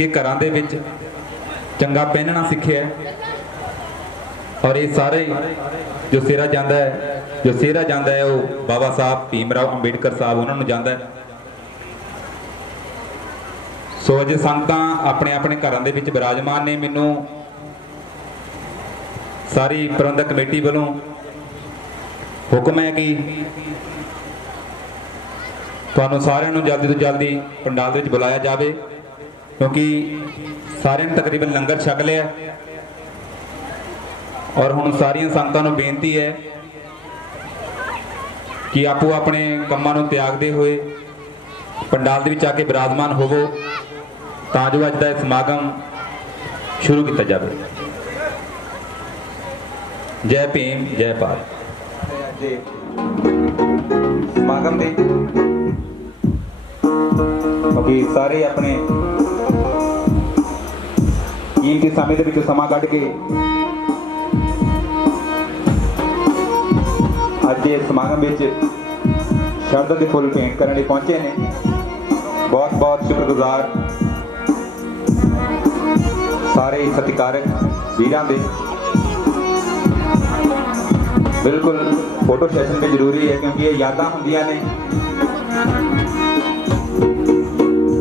चंगे घरां दे विच चंगा पहनना सीखिया और ये सारे जो सेरा जाता है वो बाबा साहब भीमराव अंबेडकर साहब उन्होंने जाता है। सो अज संगत अपने अपने घरों के विराजमान ने। मैनू सारी प्रबंधक कमेटी वालों हुक्म है कि तुहानू सारिਆਂ ਨੂੰ जल्दी तो जल्दी पंडाल में बुलाया जाए, क्योंकि सारे तकरीबन लंगर छक लिया और हुण सारिया संगतां नूं बेनती है कि आपो अपने कामां नूं त्यागदे होए पंडाल दे विच आके विराजमान होवो तां जो अज दा समागम शुरू किया जाए। जय भीम जय भारत। समागम दे क्योंकि सारे अपने कीमती समय के विचों समा कढ के अज दे समागम विच शरधा के फुल भेंट करने लिए पहुंचे ने। बहुत बहुत शुक्रगुजार सारे सत्कारक वीरां दे। बिल्कुल फोटो सैशन भी जरूरी है, क्योंकि ये यादां हुंदियां ने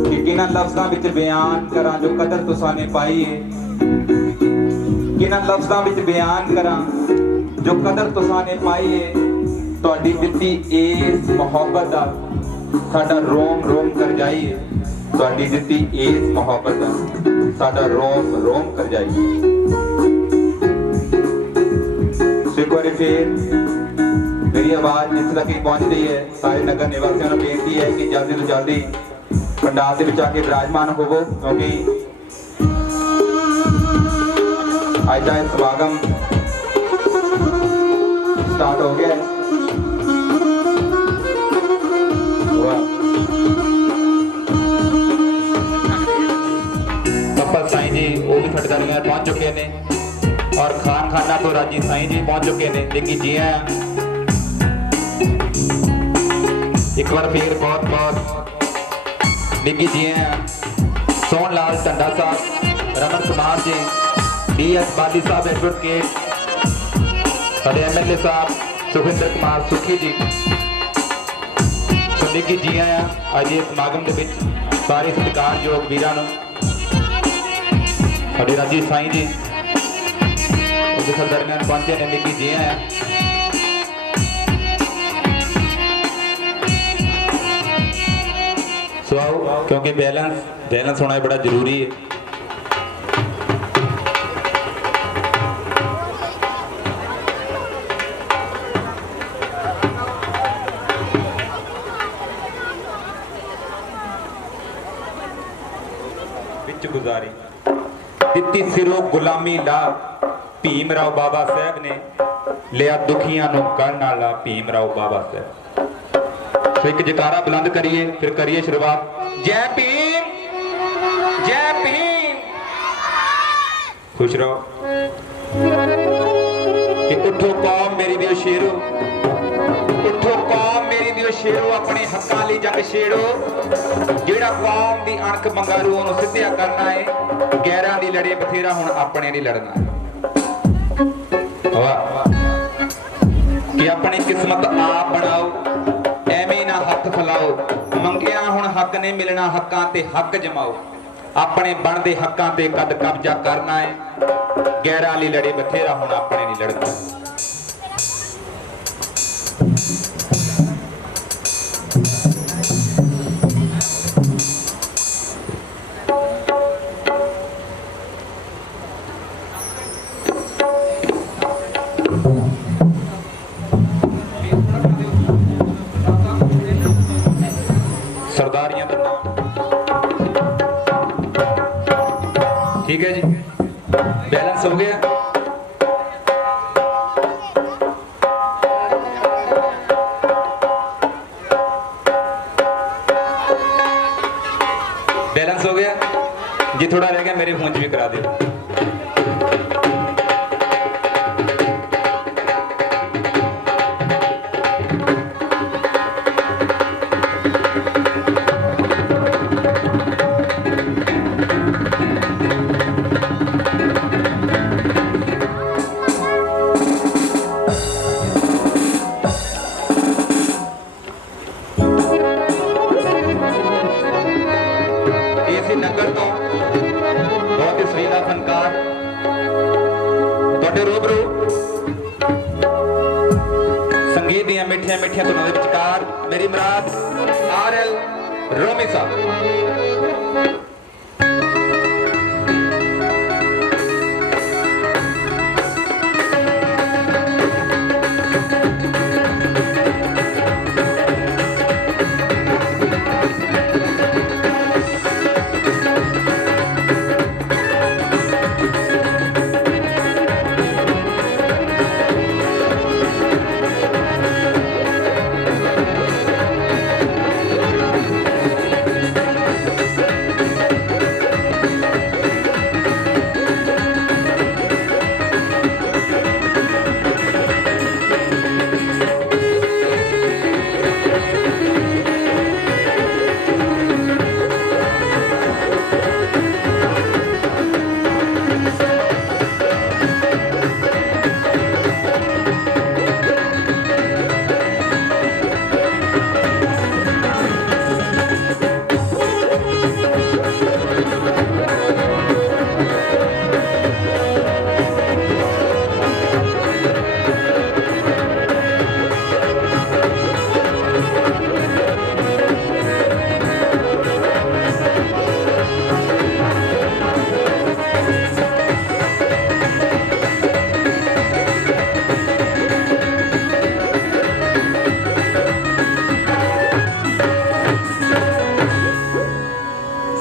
कि किन्हां लफ्ज़ां विच बयान करां जो कदर तुसां ने पाई है, किन्हां लफ्ज़ां विच बयान करां जो कदर तुसां ने पाई है। तुहाडी दित्ती इस मुहब्बत दा साडा रोम रोम कर जाइए, तुहाडी दित्ती इस मुहब्बत दा साडा रोम रोम कर जाइए। एक बार फिर मेरी आवाज़ जिस तक पहुंच रही है, सारे नगर निवासियों को बेनती है कि जल्दी तो जल्दी पंडाल के विच आके विराजमान होवो, क्योंकि आज का समागम स्टार्ट हो गया है। पप्पा साईं जी वो भी साडे दरमियान पहुंच चुके हैं और खान खाना तो राजी साईं जी पहुंच चुके हैं। लेकिन जी हैं एक बार फिर बहुत बहुत निकी जी हैं सोहन लाल ढंडा साहब, रमन कुमार जी, DS बाली साहब, एडवोकेट साडे MLA साहब सुखिंदर कुमार सुखी जी। सो निकी जी हैं अज इस समागम के विच सारे सत्कारयोग वीरां नूं साडे राजी साईं जी दरमियान पहुंचे ने। निकी जी हैं सो आओ, क्योंकि बैलेंस होना बड़ा जरूरी है। विच गुजारी दित्ती सिरों गुलामी ला भीमराव बाबा साहब ने लिया दुखियां नूं गल नाल ला भीमराव बाबा साहब। तो एक जयकारा बुलंद करिए, फिर करिए शुरुआत। जय भीम जय भीम। खुश रहो कि उठो कौम मेरी दियो शेरो, उठो कौम मेरी दियो शेरो, अपने हक्कां लई जंग छेड़ो। जेड़ा कौम दी अणख मंगारू ओनू सिद्धिया करना है, गैरां दी लड़े बथेरा हुण अपने नहीं लड़ना है। कि अपनी किस्मत आप बनाओ, एवें ना हथ फैलाओ, मंगिया हुण हक नहीं मिलना, हक्कां ते हक जमाओ। अपने बनदे हक्कां ते कद कब्जा करना है, गैरां लई लड़े बथेरा हुण अपने नहीं लड़ना। सरदारियां का नाम ठीक है जी, बैलेंस हो गया। बैलेंस हो गया जी, थोड़ा रह गया मेरे फोन च भी करा दो। ਦੀਆਂ ਮਿੱਠੀਆਂ ਮਿੱਠੀਆਂ ਧੁਨਾਂ ਦੇ ਵਿਚਕਾਰ ਮੇਰੀ ਮੁਰਾਦ RL ਰੋਮੀ ਸਾਹਿਬ।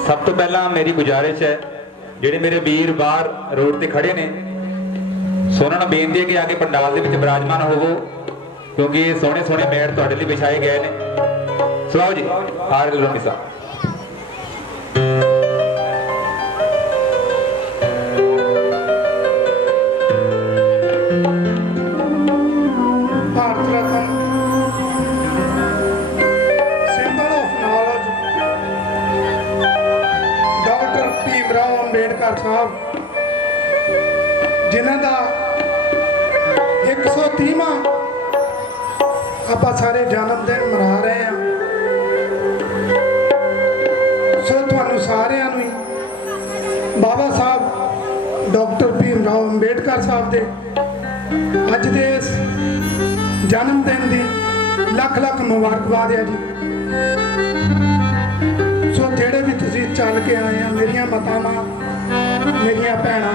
सब तो पहला मेरी गुजारिश है ਜਿਹੜੇ ਮੇਰੇ ਵੀਰ ਬਾਹਰ ਰੋਡ ਤੇ ਖੜੇ ਨੇ ਸੋ ਉਹਨਾਂ ਨੂੰ ਬੇਨਤੀ ਹੈ ਕਿ ਆ ਕੇ ਪੰਡਾਲ ਦੇ ਵਿੱਚ ਬਿਰਾਜਮਾਨ ਹੋਵੋ ਕਿਉਂਕਿ ਇਹ ਸੋਹਣੇ ਸੋਹਣੇ ਮੈਟ ਤੁਹਾਡੇ ਲਈ ਵਿਛਾਏ ਗਏ ਨੇ। ਸੋ ਆਓ ਜੀ RL ਰੋਮੀ ਸਾਹਿਬ। साहब जिन्हां दा 130वां आपां सारे जन्म दिन मना रहे हैं। सो तुहानूं सारिआं नूं बाबा साहब डॉक्टर भीमराव अंबेडकर साहब दे अज दे इस जन्म दिन दी लख लख मुबारकबाद है जी। सो जेड़े भी तुसीं चल के आए हैं मेरियां मातावां मेरिया भैन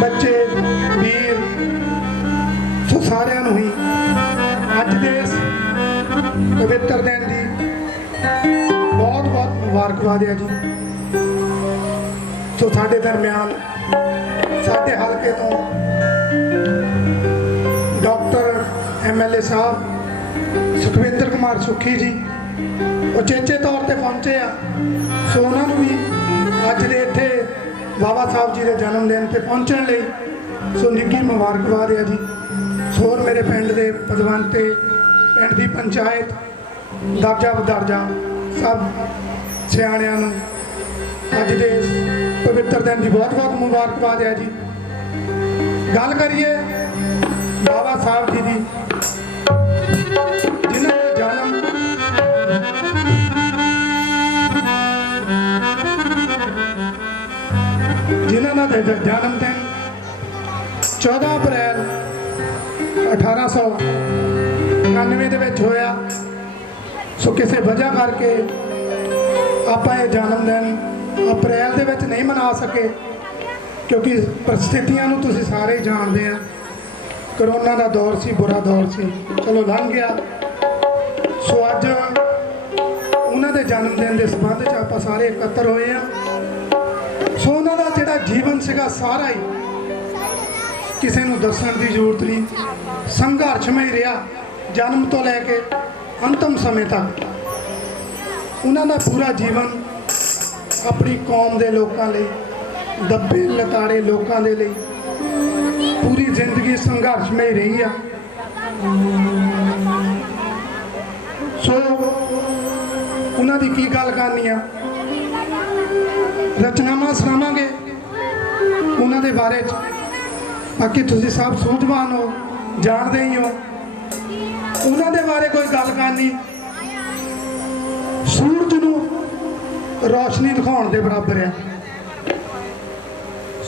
बच्चे वीर सो सारिਆਂ ਨੂੰ ही अज दे इस पवित्र दिन की बहुत बहुत मुबारकबाद है जी। सो साडे दरम्यान साडे हलके तो डॉक्टर MLA साहब सुखविंदर कुमार सुखी जी उचेचे तौर पर पहुंचे आ। सो उन्होंने भी अज दे इत्थे बाबा साहब जी के जन्मदिन पर पहुँचने लिए सो निੱਘੀ मुबारकबाद है जी। होर मेरे पिंड के पदवंते पिंड की पंचायत दर्जा बदर्जा सब सियाणियां नूं अज दे पवित्र दिन की बहुत बहुत मुबारकबाद है जी। गल करिए बाबा साहब जी की जिन्हां दा जन्म जन्मदिन 14 अप्रैल 1891 होया। सो किसी वजह करके आप जन्मदिन अप्रैल दे विच नहीं मना सके क्योंकि परिस्थितियां नूं तुसीं सारे ही जानते हैं। करोना का दौर सी बुरा दौर सी चलो लंघ गया। सो अज उन्हां दे जन्मदिन के संबंध च आपां सारे एकत्र होए हैं। सो उन्हां दा जिहड़ा जीवन सीगा सारा ही किसी नूं दस्सण दी जरूरत नहीं, संघर्षमय रहा जन्म तो लैके अंतिम समय तक। उन्हां दा पूरा जीवन अपनी कौम के लोगों लई दबे लताड़े लोगों के लिए पूरी जिंदगी संघर्षमय रही है। सो उन्हां दी की गल करनी आ, रचनावां सुणावांगे उन्हां दे बारे च। बाकी तुसीं सब सूझवान हो जानते ही हो। उन्हां दे बारे कोई गल करनी सूरज नूं रोशनी दिखाउण दे बराबर है।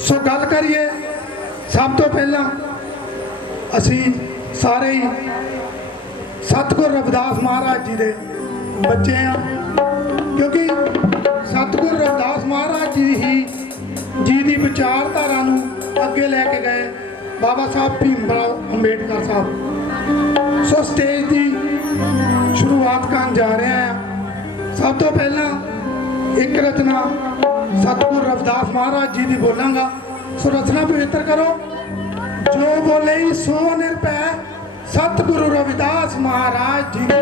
सो गल करिए सब तो पहला असी सारे ही सतगुरु रविदास महाराज जी दे बच्चे हैं, क्योंकि सतगुरु रविदास महाराज जी ही जी की विचारधारा नूं अगे लैके गए बाबा साहब भीमराव अंबेडकर साहब। सो स्टेज की शुरुआत करन जा रहे हैं। सब तो पहला एक रचना सतगुरु रविदास महाराज जी की बोलांगा। सो रचना पवित्र करो। जो बोले सो निरभै सतगुरु रविदास महाराज जी की।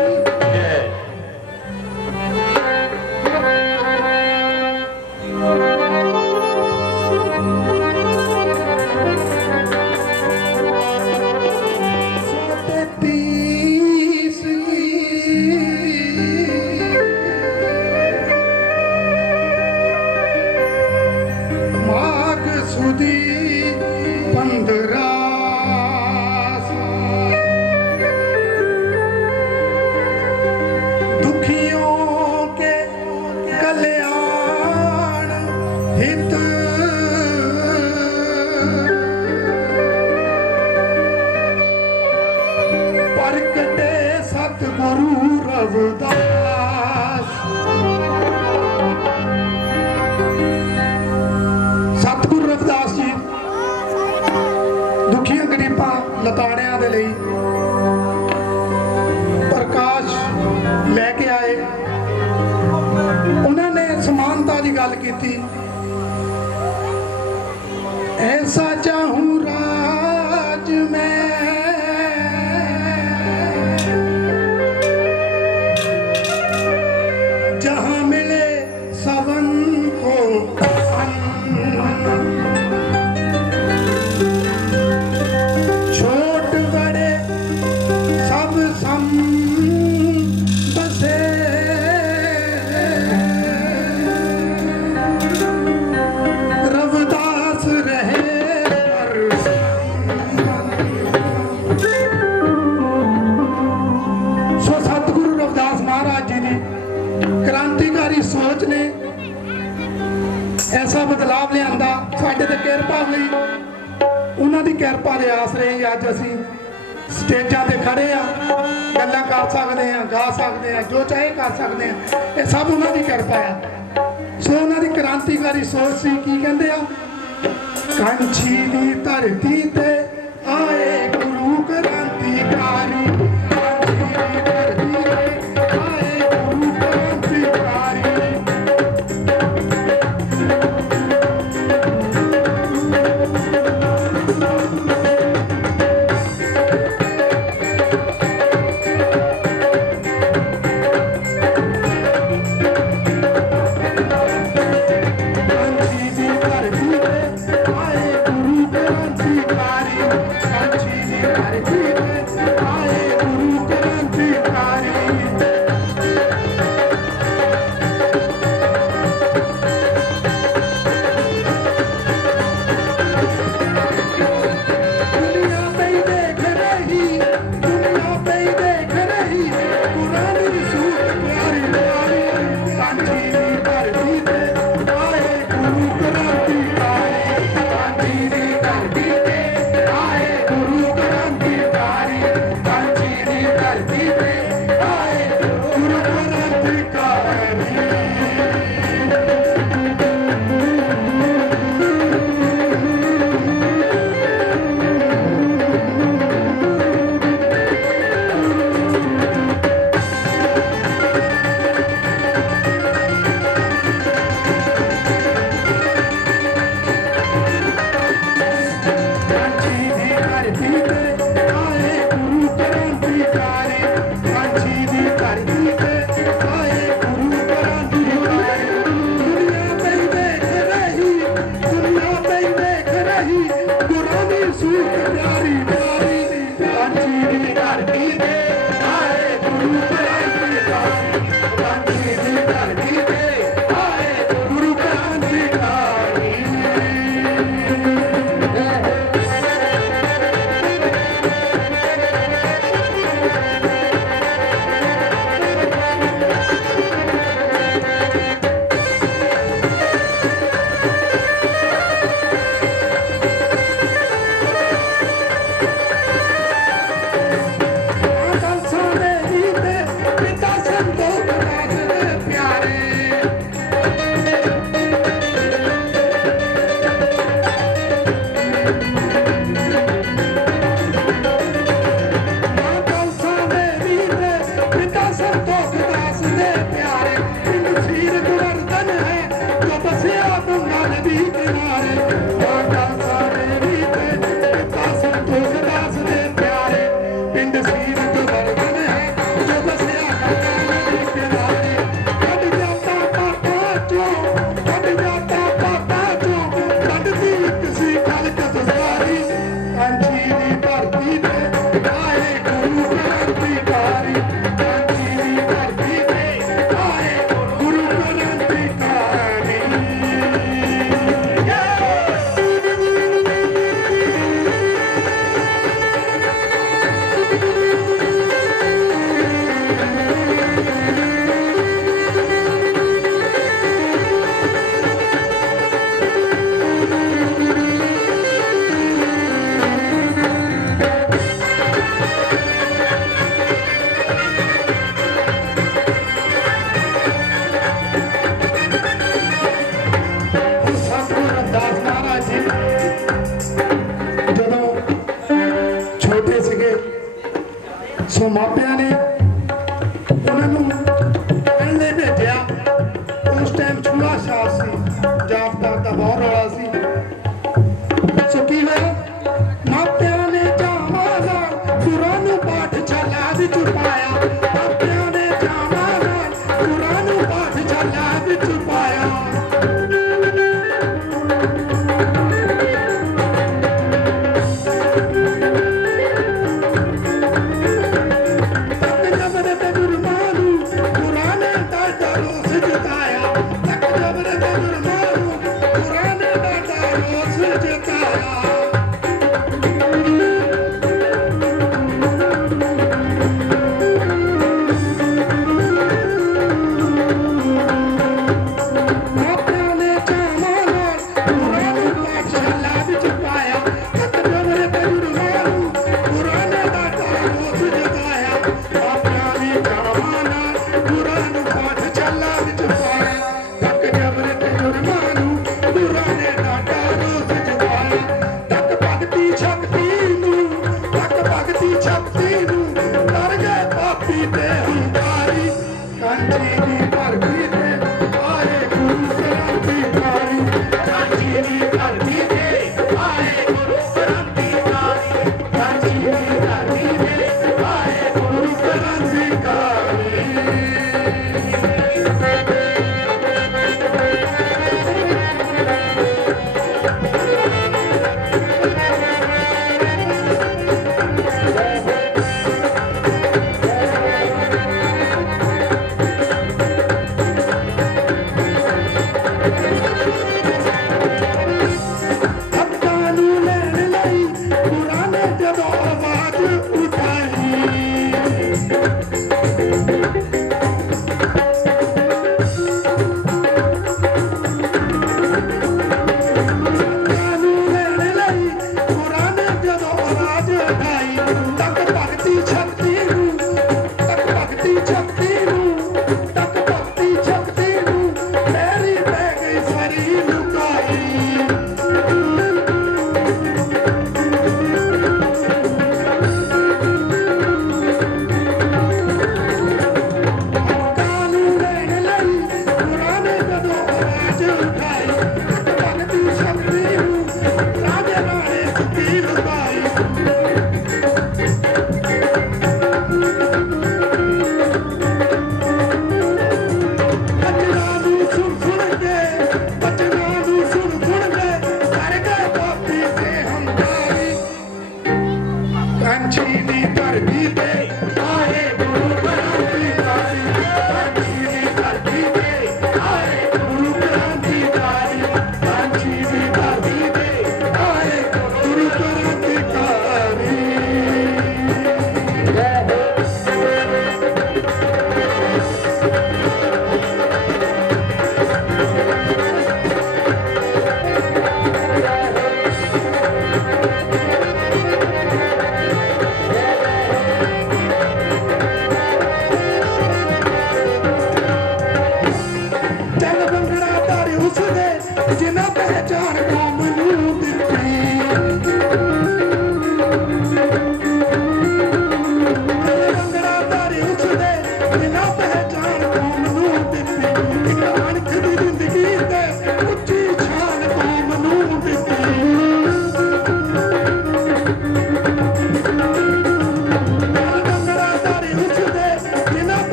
सतगुरु रविदास जी दुखियां गरीबां लताड़ियां दे लई प्रकाश लैके आए। उन्होंने समानता की गल की। ऐसा चाहूं राज में जहां मिले सवन को छोट बड़े सब सम बसे रविदास रहे पर सो सतगुरु रविदास महाराज जी की क्रांतिकारी सोच ने ऐसा बदलाव लिया साडे ते किरपा हुई। उन्हां दी किरपा दे आसरे ही अज असीं स्टेजां ते खड़े आ, गल्लां कर सकदे आ, गा सकदे आ, जो चाहे कर सकदे आ। ये सब उन्हां दी किरपा आ। सो उन्हां दी क्रांतिकारी सोच सी। की कहंदे आ, कंछी दी धरती ते आए गुरु क्रांतिकारी। कंछी दी धरती ते आए गुरु क्रांतिकारी। आए ਮਾਪਿਆਂ ਨੇ ਉਹਨਾਂ ਨੂੰ ਪਹਿਲੇ ਭੇਜਿਆ। ਉਸ ਟਾਈਮ ਛੂਆ ਛਾਤ ਸੀ, ਜਾਪਦਾ ਦਾ ਬਹੁਤ ਰੌਲਾ ਸੀ। ਸੋ ਕੀ ਹੋਇਆ, ਮਾਪਿਆਂ ਨੇ ਚਾਵਾਂ ਨਾਲ ਗੁਰਾਂ ਨੂੰ ਪਾਠਸ਼ਾਲਾ ਵਿੱਚ ਪਾਇਆ। ਮਾਪਿਆਂ ਨੇ ਚਾਵਾਂ ਨਾਲ ਗੁਰਾਂ ਨੂੰ ਪਾਠਸ਼ਾਲਾ ਵਿੱਚ ਪਾਇਆ।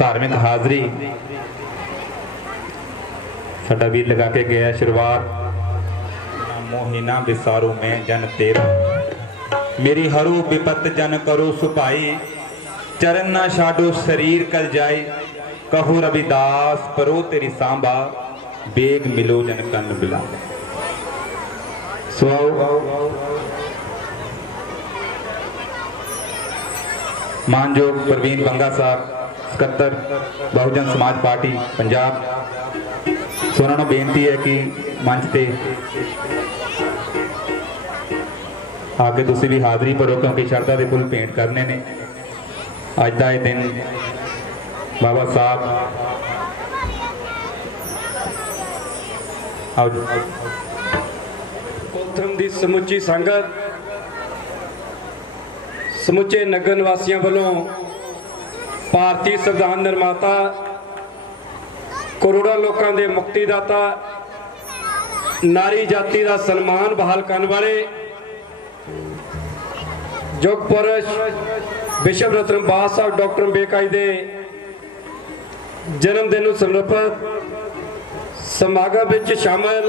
धार्मिक हाजरी साडा वीर लगा के गया शुरुआत मोहि ना बिसारो मैं जन तेरा। मेरी हरू विपत जन करो सुपाई, चरण ना छाडो शरीर कल जाए। कहो रविदास परो तेरी सांबा, बेग मिलो जन कन बिला। मानयोग प्रवीण बंगा साहब ਸਕੱਤਰ बहुजन समाज पार्टी पंजाब, सो उन्होंने बेनती है कि मंच पे आके तुसी भी हाज़री भरो, क्योंकि शरधा के फुल भेंट करने ने। अज का यह दिन बाबा साहब कोलथम की समुची संगत, समुचे नगर निवासियों वालों भारतीय संविधान निर्माता, करोड़ों लोगों के मुक्तिदाता, नारी जाति का सन्मान बहाल करने वाले युग पुरुष विश्व रत्न बाबा साहब डॉक्टर अंबेडकर जी के जन्मदिन को समर्पित समागम में शामिल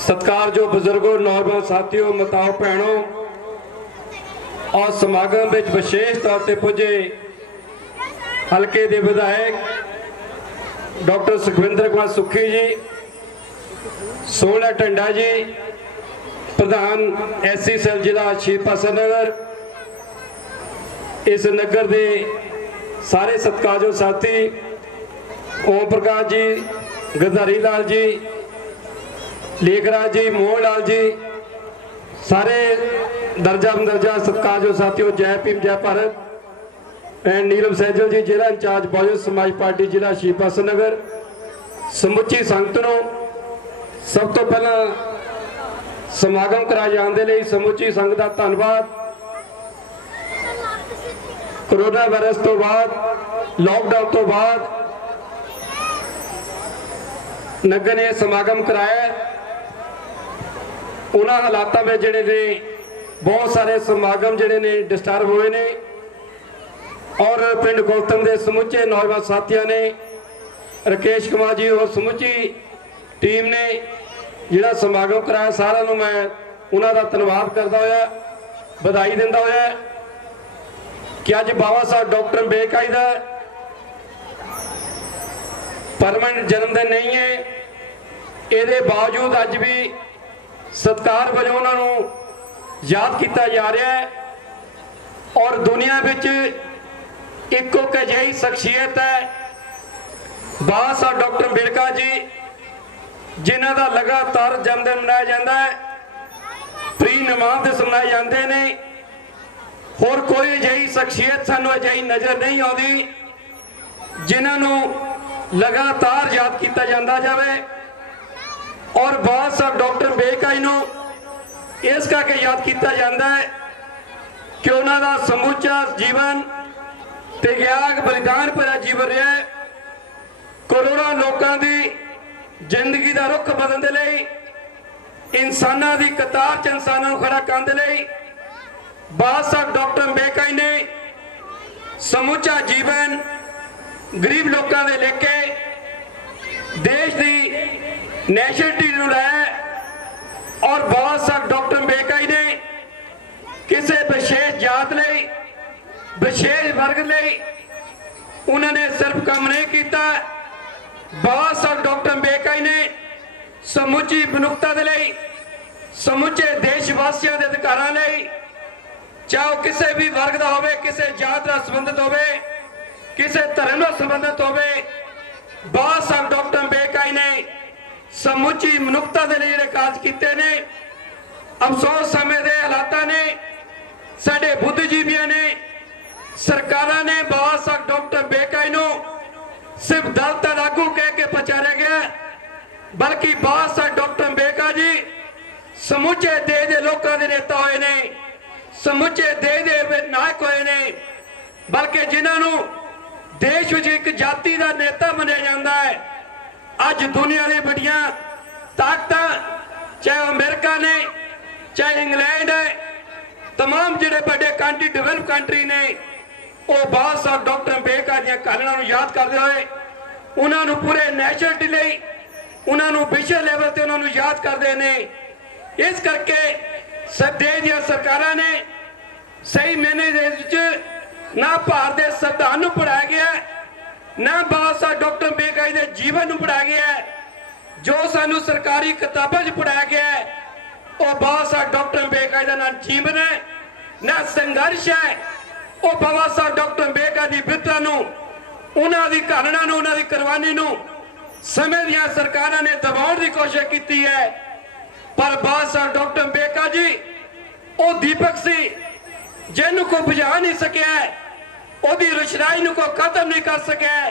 सत्कारयोग बुजुर्गों, नौजवान साथियों, माताओं, भैनों और समागम में विशेष तौर पर पुजे हल्के के विधायक डॉक्टर सुखविंदर कुमार सुखी जी, सोहना टंडा जी, प्रधान SC सैल जिला शहीद पासा नगर, इस नगर के सारे सत्कारयोग साथी ओम प्रकाश जी, गरधारी लाल जी, लेखराज जी, मोहन लाल जी, सारे दर्जा बदर्जा सत्कारयोग साथियों, जय भीम जय भारत। एंड नीलम सैजल जी, जिला इंचार्ज बहुजन समाज पार्टी जिला शहीद पासा नगर, समुची संगत नूं सब तो पहला समागम कराए जाने के लिए समुची संगत का धन्यवाद। कोरोना वायरस तो बाद, लॉकडाउन तो बाद नगर ने समागम कराया। उन्होंने हालातों में जिहड़े ने बहुत सारे समागम जिहड़े ने डिस्टर्ब हुए ने, और पिंड कोलथम के समुचे नौजवान साथियों ने, राकेश कुमार जी और समुची टीम ने जिहड़ा समागम कराया, सारा नूं मैं उन्हां दा धन्नवाद करदा होया, बधाई दिंदा होया कि अज बाबा साहब डॉक्टर अंबेडकर जी दा परमानेंट जन्मदिन नहीं है, ये बावजूद अज भी सत्कार वजों उन्होंने याद किया जा रहा है। और दुनिया विच इको अजिही शख्सियत है बाबा साहब डॉक्टर अंबेडकर जी, जिन्हों का लगातार जन्मदिन मनाया जाता है, प्री नमाज दिवस मनाए जाते हैं। होर कोई अजिही शख्सियत सानू अजिही नज़र नहीं आती जिन्होंने लगातार याद किया जाता जाए। और बाबा साहब डॉक्टर अंबेडकर जी नूं इस करके याद किया जाता है कि उन्होंने समूचा जीवन त्याग बलिदान भरा जीवन रहा है। करोड़ों लोगों की जिंदगी का रुख बदलने लई, इंसानों की कतार च इंसानों को खड़ा करने लई बाबा साहब डॉक्टर अंबेडकर जी ने समूचा जीवन गरीब लोगों के लेके देश की नैशनलिटी लाया। और बाबा साहब डॉक्टर अंबेडकर जी ने किसी विशेष जात लई, विशेष वर्ग लई उन्होंने सिर्फ काम नहीं किया। बाबा साहब डॉक्टर अंबेडकर जी ने समुची मनुखता के लिए, समुचे देशवासियों के अधिकारों लिए, चाहे वह किसी भी वर्ग का हो, किसी जात का संबंधित हो, किसी धर्म का संबंधित हो, बाबा साहब डॉक्टर अंबेडकर जी ने समुची मनुखता के लिए कार्य किए ने। अफसोस समय के हालात ने, साडे बुद्धिजीवियों ने, सरकारों ने बाबा साहब डॉक्टर अंबेडकर जी को सिर्फ दलित लागू कह के पछाड़ा गया, बल्कि बाबा साहब डॉक्टर अंबेडकर जी समुचे देश के लोगों के नेता हुए ने, समुचे देश के नायक हुए ने, बल्कि जिन्होंने देश में एक जाति का नेता मनिया जाता है। अज दुनिया की बड़िया ताकत, चाहे अमेरिका ने, चाहे इंग्लैंड है, तमाम जिहड़े बड़े कंट्री डेवलप कंट्री ने, वो बाबा साहब डॉक्टर अंबेडकर दी गल्लां नूं याद करते हुए उन्होंने पूरे नैशनलिटी लई ਉਹਨਾਂ ਨੂੰ ਵਿਸ਼ਵ ਲੈਵਲ ਤੇ ਉਹਨਾਂ ਨੂੰ ਯਾਦ ਕਰਦੇ ਨੇ। ਇਸ ਕਰਕੇ ਦੇਸ਼ ਦੀਆਂ ਸਰਕਾਰਾਂ ਨੇ ਸਹੀ ਮਾਇਨੇ ਦੇ ਵਿੱਚ ਨਾ ਭਾਰਤ ਦੇ ਸੰਵਿਧਾਨ ਨੂੰ ਪੜ੍ਹਾਇਆ ਗਿਆ, ਨਾ ਬਾਬਾ ਸਾਹਿਬ ਡਾਕਟਰ ਅੰਬੇਡਕਰ ਦੇ ਜੀਵਨ ਨੂੰ ਪੜ੍ਹਾਇਆ ਗਿਆ। ਜੋ ਸਾਨੂੰ ਸਰਕਾਰੀ ਕਿਤਾਬਾਂ 'ਚ ਪੜ੍ਹਾਇਆ ਗਿਆ ਉਹ ਬਾਬਾ ਸਾਹਿਬ ਡਾਕਟਰ ਅੰਬੇਡਕਰ ਦਾ ਨਾ ਜੀਵਨ ਹੈ, ਨਾ ਸੰਘਰਸ਼ ਹੈ। ਉਹ ਬਾਬਾ ਸਾਹਿਬ ਡਾਕਟਰ ਅੰਬੇਡਕਰ ਦੀ ਬਿਰਤਾ ਨੂੰ, ਉਹਨਾਂ ਦੀ ਘਾਲਣਾ ਨੂੰ, ਉਹਨਾਂ ਦੀ ਕੁਰਬਾਨੀ ਨੂੰ ਸਮੇਂ ਦੀਆਂ ਸਰਕਾਰਾਂ ਨੇ ਦਬਾਉਣ ਦੀ ਕੋਸ਼ਿਸ਼ ਕੀਤੀ ਹੈ। ਪਰ ਬਾਬਾ ਸਾਹਿਬ ਡਾਕਟਰ ਅੰਬੇਡਕਰ ਜੀ ਉਹ ਦੀਪਕ ਸੀ ਜਿਹਨੂੰ ਕੋਈ ਬੁਝਾ ਨਹੀਂ ਸਕਿਆ, ਉਹਦੀ ਰੁਸ਼ਨਾਈ ਨੂੰ ਕੋਈ ਖਤਮ ਨਹੀਂ ਕਰ ਸਕਿਆ।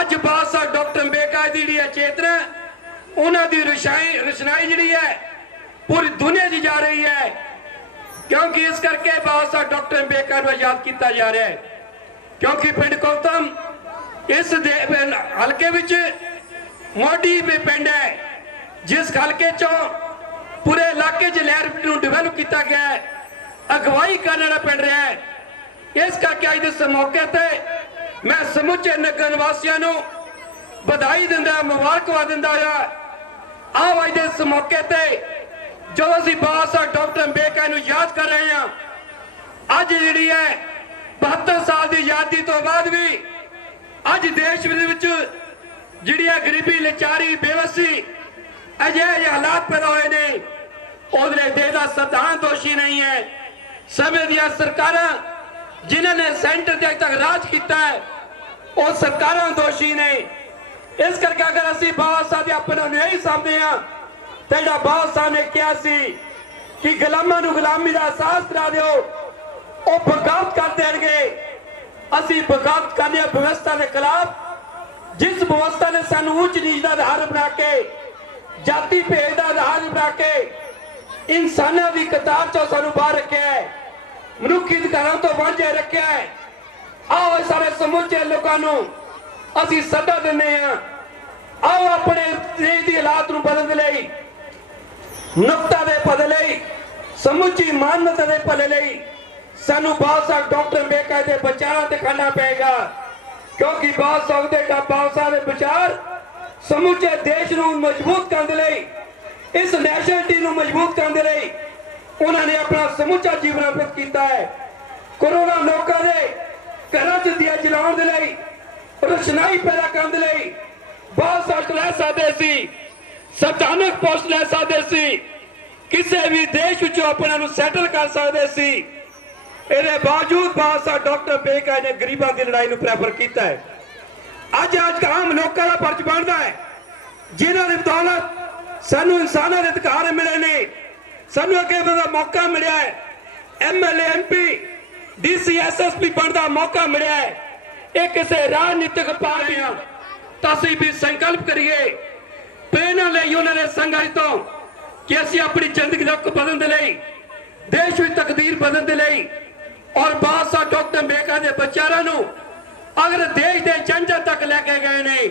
ਅੱਜ ਬਾਬਾ ਸਾਹਿਬ ਡਾਕਟਰ ਅੰਬੇਡਕਰ ਦੀ ਜਿਹੜੀ ਚੇਤਨਾ, ਉਹਨਾਂ ਦੀ ਰੁਸ਼ਨਾਈ ਜਿਹੜੀ ਹੈ ਪੂਰੀ ਦੁਨੀਆ 'ਚ ਜਾ ਰਹੀ ਹੈ, ਕਿਉਂਕਿ ਇਸ ਕਰਕੇ ਬਾਬਾ ਸਾਹਿਬ ਡਾਕਟਰ ਅੰਬੇਡਕਰ ਨੂੰ ਯਾਦ ਕੀਤਾ ਜਾ ਰਿਹਾ ਹੈ। ਕਿਉਂਕਿ ਪਿੰਡ ਕੌਤਮ ਇਸ ਹਲਕੇ ਵਿੱਚ ਮੋਢੀ ਪਿੰਡ ਹੈ, ਜਿਸ ਹਲਕੇ 'ਚੋਂ ਪੂਰੇ ਇਲਾਕੇ 'ਚ ਲਹਿਰ ਨੂੰ ਡਿਵੈਲਪ ਕੀਤਾ ਗਿਆ ਹੈ, ਅਗਵਾਈ ਕਰਨ ਵਾਲਾ ਪਿੰਡ ਰਿਹਾ ਹੈ। ਇਸ ਕਰਕੇ ਅੱਜ ਦੇ ਮੌਕੇ ਤੇ ਮੈਂ ਸਮੁੱਚੇ ਨਗਰ ਵਾਸੀਆਂ ਨੂੰ ਵਧਾਈ ਦਿੰਦਾ, ਮੁਬਾਰਕਬਾਦ ਦਿੰਦਾ ਹੋਇਆ ਆਓ ਅੱਜ ਦੇ ਮੌਕੇ ਤੇ ਜਦੋਂ ਅਸੀਂ ਬਾਬਾ ਸਾਹਿਬ ਡਾਕਟਰ ਅੰਬੇਡਕਰ ਨੂੰ ਯਾਦ ਕਰ ਰਹੇ ਹਾਂ, ਅੱਜ ਜਿਹੜੀ ਹੈ 72 ਸਾਲ ਦੀ ਆਜ਼ਾਦੀ ਤੋਂ ਬਾਅਦ ਵੀ ਅੱਜ ਦੇਸ਼ ਦੇ ਵਿੱਚ ਜਿਹੜੀ ਹੈ ਗਰੀਬੀ, ਲਾਚਾਰੀ, ਬੇਵਸੀ, ਅਜਿਹੇ ਹਾਲਾਤ ਪੈਦਾ ਹੋਏ ਨੇ, ਉਹਦੇ ਦੇਸ਼ ਦਾ ਸੰਵਿਧਾਨ ਦੋਸ਼ੀ ਨਹੀਂ ਹੈ। ਸਮੇਂ ਦੀਆਂ ਸਰਕਾਰਾਂ ਜਿਨ੍ਹਾਂ ਨੇ ਸੈਂਟਰ ਤੇ ਅੱਜ ਤੱਕ ਰਾਜ ਕੀਤਾ ਹੈ ਉਹ ਸਰਕਾਰਾਂ ਦੋਸ਼ੀ ਨੇ। ਇਸ ਕਰਕੇ ਅਗਰ ਅਸੀਂ ਬਾਬਾ ਸਾਹਿਬ ਦੇ ਆਪਣੇ ਨੂੰ ਨਹੀਂ ਸਮਝਦੇ ਹਾਂ ਤੇ ਜਿਹੜਾ ਬਾਬਾ ਸਾਹਿਬ ਨੇ ਕਿਹਾ ਸੀ ਕਿ ਗੁਲਾਮਾਂ ਨੂੰ ਗੁਲਾਮੀ ਦਾ ਅਹਿਸਾਸ ਕਰਾ ਦਿਓ, ਉਹ ਬਗਾਵਤ ਕਰ ਦੇਣਗੇ। ਅਸੀਂ ਬਗਾਵਤ ਕਰਨੀ ਹੈ ਵਿਵਸਥਾ ਦੇ ਖਿਲਾਫ, ਜਿਸ ਵਿਵਸਥਾ ਨੇ ਸਾਨੂੰ ਉੱਚ ਨੀਚ ਦਾ ਆਧਾਰ ਬਣਾ ਕੇ, ਜਾਤੀ ਭੇਦ ਦਾ ਆਧਾਰ ਬਣਾ ਕੇ ਇਨਸਾਨਾਂ ਦੀ ਕਤਾਰ ਚੋਂ ਸਾਨੂੰ ਬਾਹਰ ਰੱਖਿਆ ਹੈ, ਮਨੁੱਖੀ ਅਧਿਕਾਰਾਂ ਤੋਂ ਵਾਂਝੇ ਰੱਖਿਆ ਹੈ। ਆਓ ਸਾਰੇ ਸਮੁੱਚੇ ਲੋਕਾਂ ਨੂੰ ਅਸੀਂ ਸੱਦਾ ਦਿੰਦੇ ਹਾਂ, ਆਓ ਆਪਣੇ ਦੇਸ਼ ਦੀ ਹਾਲਾਤ ਨੂੰ ਬਦਲਣ ਲਈ, ਨੁਕਤਾ ਦੇ ਭਲੇ ਲਈ, ਸਮੁੱਚੀ ਮਾਨਵਤਾ ਦੇ ਭਲੇ ਲਈ ਸਾਨੂੰ ਬਾਬਾ ਸਾਹਿਬ ਡਾਕਟਰ ਅੰਬੇਡਕਰ ਦੇ ਵਿਚਾਰਾਂ ਤੇ ਖੜਨਾ ਪਏਗਾ। ਕਿਉਂਕਿ ਬਾਬਾ ਸਾਹਿਬ ਦੇ ਵਿਚਾਰ ਸਮੁੱਚੇ ਦੇਸ਼ ਨੂੰ ਮਜ਼ਬੂਤ ਕਰਨ ਦੇ ਲਈ, ਇਸ ਨੈਸ਼ਨਲਿਟੀ ਨੂੰ ਮਜ਼ਬੂਤ ਕਰਨ ਦੇ ਲਈ ਉਹਨਾਂ ਨੇ ਆਪਣਾ ਸਮੁੱਚਾ ਜੀਵਨ ਅਰਪਿਤ ਕੀਤਾ ਹੈ। ਕਰੋੜਾਂ ਲੋਕਾਂ ਦੇ ਘਰਾਂ 'ਚ ਦੀਆ ਜਲਾਉਣ ਦੇ ਲਈ, ਰੋਸ਼ਨਾਈ ਪੈਦਾ ਕਰਨ ਦੇ ਲਈ ਬਾਬਾ ਸਾਹਿਬ ਲੈ ਸਕਦੇ ਸੀ, ਸੰਵਿਧਾਨਕ ਪੋਸਟ ਲੈ ਸਕਦੇ ਸੀ, ਕਿਸੇ ਵੀ ਦੇਸ਼ ਵਿੱਚੋਂ ਆਪਣੇ ਨੂੰ ਸੈਟਲ ਕਰ ਸਕਦੇ ਸੀ। ਇਹਦੇ ਬਾਵਜੂਦ ਬਾਬਾ ਸਾਹਿਬ ਡਾਕਟਰ ਅੰਬੇਡਕਰ ਨੇ ਗਰੀਬਾਂ ਦੀ ਲੜਾਈ ਨੂੰ ਪ੍ਰੈਫਰ ਕੀਤਾ ਹੈ। ਅੱਜ ਆਮ ਲੋਕਾਂ ਦਾ ਫਰਜ਼ ਬਣਦਾ ਹੈ, ਜਿਨ੍ਹਾਂ ਦੀ ਬਦੌਲਤ ਸਾਨੂੰ ਇਨਸਾਨਾਂ ਦੇ ਅਧਿਕਾਰ ਮਿਲੇ ਨੇ, ਸਾਨੂੰ ਅੱਗੇ ਵਧਣ ਦਾ ਮੌਕਾ ਮਿਲਿਆ ਹੈ, MLA MP DC SSP ਬਣਨ ਦਾ ਮੌਕਾ ਮਿਲਿਆ ਹੈ। ਇਹ ਕਿਸੇ ਰਾਜਨੀਤਿਕ ਪਾਰਟੀਆਂ ਤਾਂ ਅਸੀਂ ਵੀ ਸੰਕਲਪ ਕਰੀਏ ਪ੍ਰੇਰਨਾ ਲਈ ਉਹਨਾਂ ਦੇ ਸੰਘਰਸ਼ ਤੋਂ ਕਿ ਅਸੀਂ ਆਪਣੀ ਜ਼ਿੰਦਗੀ ਦਾ ਰੁਖ ਬਦਲਣ ਦੇ ਲਈ, ਦੇਸ਼ ਵਿੱਚ ਤਕਦੀਰ ਬਦਲਣ ਦੇ ਲਈ ਔਰ ਬਾਬਾ ਸਾਹਿਬ ਡਾਕਟਰ ਅੰਬੇਡਕਰ ਦੇ ਵਿਚਾਰਾਂ ਨੂੰ ਅਗਰ ਦੇਸ਼ ਦੇ ਜਨ-ਜਨ ਤੱਕ ਲੈ ਕੇ ਗਏ ਨੇ